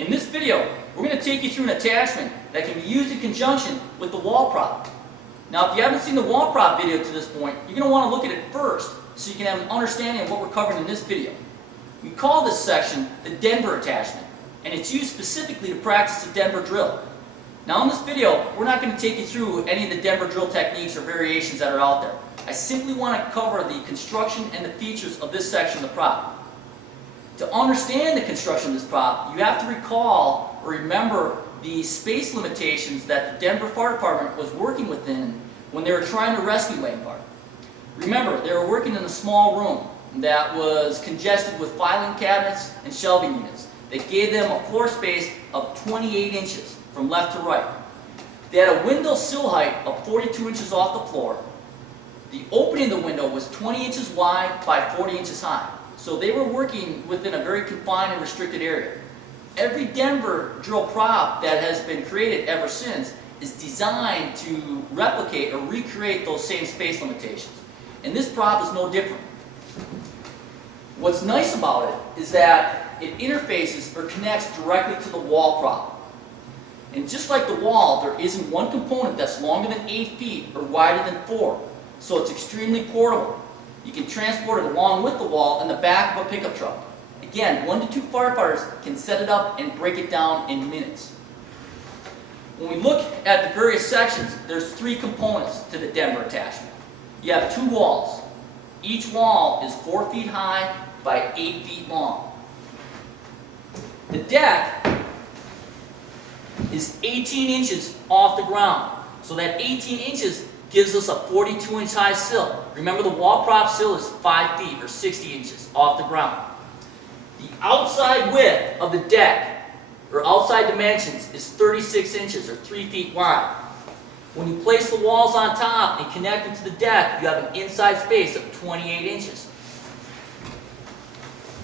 In this video, we're going to take you through an attachment that can be used in conjunction with the wall prop. Now, if you haven't seen the wall prop video to this point, you're going to want to look at it first so you can have an understanding of what we're covering in this video. We call this section the Denver attachment, and it's used specifically to practice the Denver drill. Now, in this video, we're not going to take you through any of the Denver drill techniques or variations that are out there. I simply want to cover the construction and the features of this section of the prop. To understand the construction of this prop, you have to recall or remember the space limitations that the Denver Fire Department was working within when they were trying to rescue Wayne Park. Remember, they were working in a small room that was congested with filing cabinets and shelving units. They gave them a floor space of 28 inches from left to right. They had a window sill height of 42 inches off the floor. The opening of the window was 20 inches wide by 40 inches high. So they were working within a very confined and restricted area. Every Denver drill prop that has been created ever since is designed to replicate or recreate those same space limitations. And this prop is no different. What's nice about it is that it interfaces or connects directly to the wall prop. And just like the wall, there isn't one component that's longer than 8 feet or wider than 4. So it's extremely portable. You can transport it along with the wall in the back of a pickup truck. Again, 1 to 2 firefighters can set it up and break it down in minutes. When we look at the various sections, there's 3 components to the Denver attachment. You have 2 walls. Each wall is 4 feet high by 8 feet long. The deck is 18 inches off the ground. So that 18 inches gives us a 42-inch high sill. Remember, the wall prop sill is 5 feet or 60 inches off the ground. The outside width of the deck, or outside dimensions, is 36 inches or 3 feet wide. When you place the walls on top and connect them to the deck, you have an inside space of 28 inches.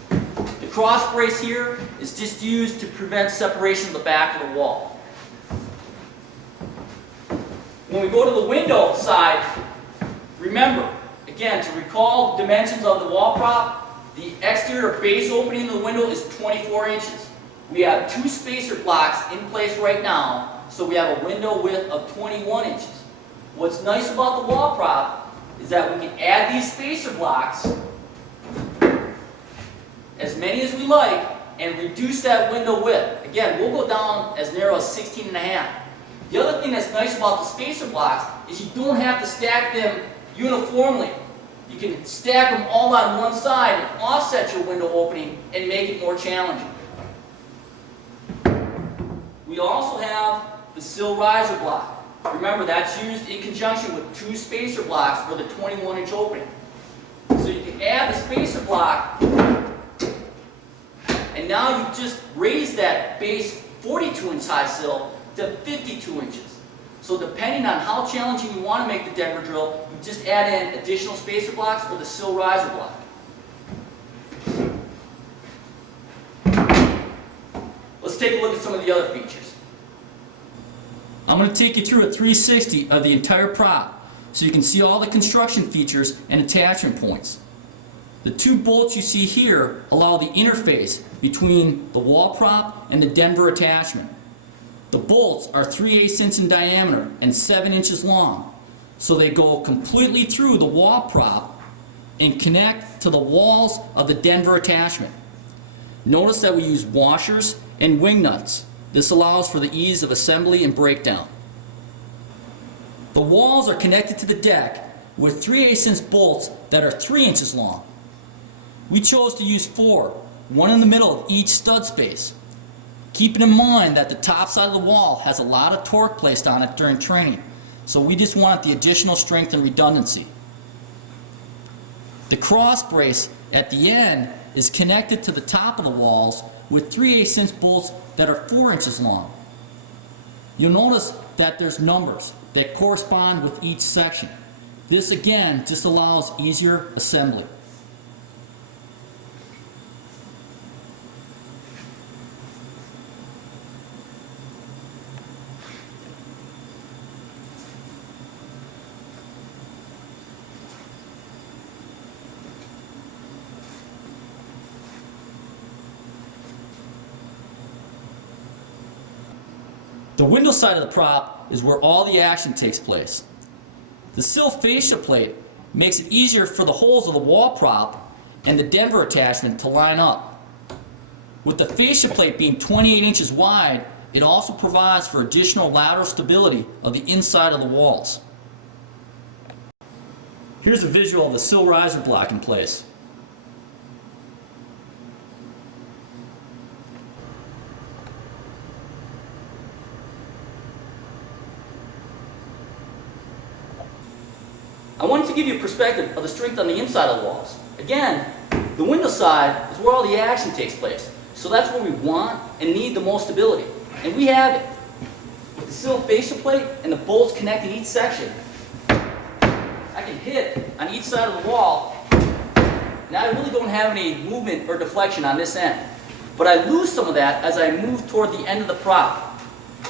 The cross brace here is just used to prevent separation of the back of the wall. When we go to the window side, remember, again, to recall dimensions of the wall prop, the exterior base opening of the window is 24 inches. We have 2 spacer blocks in place right now, so we have a window width of 21 inches. What's nice about the wall prop is that we can add these spacer blocks, as many as we like, and reduce that window width. Again, we'll go down as narrow as 16 and a half. The other thing that's nice about the spacer blocks is you don't have to stack them uniformly. You can stack them all on one side and offset your window opening and make it more challenging. We also have the sill riser block. Remember, that's used in conjunction with 2 spacer blocks for the 21-inch opening. So you can add the spacer block, and now you've just raised that base 42-inch high sill to 52 inches. So depending on how challenging you want to make the Denver drill, you just add in additional spacer blocks or the sill riser block. Let's take a look at some of the other features. I'm going to take you through a 360 of the entire prop so you can see all the construction features and attachment points. The 2 bolts you see here allow the interface between the wall prop and the Denver attachment. The bolts are 3/8 inch in diameter and 7 inches long, so they go completely through the wall prop and connect to the walls of the Denver attachment. Notice that we use washers and wing nuts. This allows for the ease of assembly and breakdown. The walls are connected to the deck with 3/8 inch bolts that are 3 inches long. We chose to use 4, one in the middle of each stud space. Keeping in mind that the top side of the wall has a lot of torque placed on it during training, so we just want the additional strength and redundancy. The cross brace at the end is connected to the top of the walls with 3/8 inch bolts that are 4 inches long. You'll notice that there's numbers that correspond with each section. This again just allows easier assembly. The window side of the prop is where all the action takes place. The sill fascia plate makes it easier for the holes of the wall prop and the Denver attachment to line up. With the fascia plate being 28 inches wide, it also provides for additional lateral stability of the inside of the walls. Here's a visual of the sill riser block in place. I wanted to give you a perspective of the strength on the inside of the walls. Again, the window side is where all the action takes place. So that's where we want and need the most stability. And we have it. With the sill fascia plate and the bolts connecting each section, I can hit on each side of the wall. Now I really don't have any movement or deflection on this end. But I lose some of that as I move toward the end of the prop.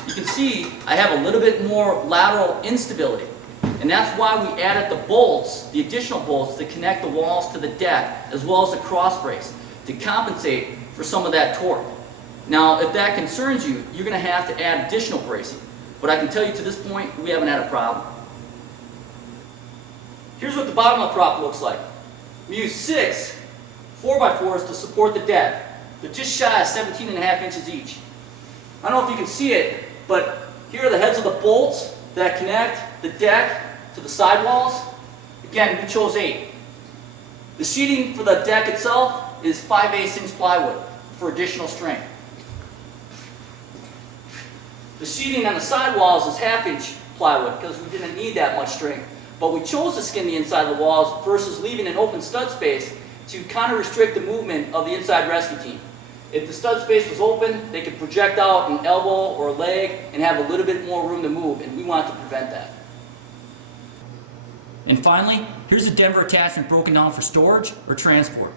You can see I have a little bit more lateral instability. And that's why we added the bolts, the additional bolts, to connect the walls to the deck, as well as the cross brace, to compensate for some of that torque. Now, if that concerns you, you're going to have to add additional bracing. But I can tell you to this point, we haven't had a problem. Here's what the bottom of the prop looks like. We use 6 4x4s to support the deck. They're just shy of 17.5 inches each. I don't know if you can see it, but here are the heads of the bolts that connect the deck to the sidewalls. Again, we chose 8. The sheeting for the deck itself is 5/8 inch plywood for additional strength. The sheeting on the sidewalls is 1/2 inch plywood because we didn't need that much strength. But we chose to skin the inside of the walls versus leaving an open stud space to kind of restrict the movement of the inside rescue team. If the stud space was open, they could project out an elbow or a leg and have a little bit more room to move, and we wanted to prevent that. And finally, here's a Denver attachment broken down for storage or transport.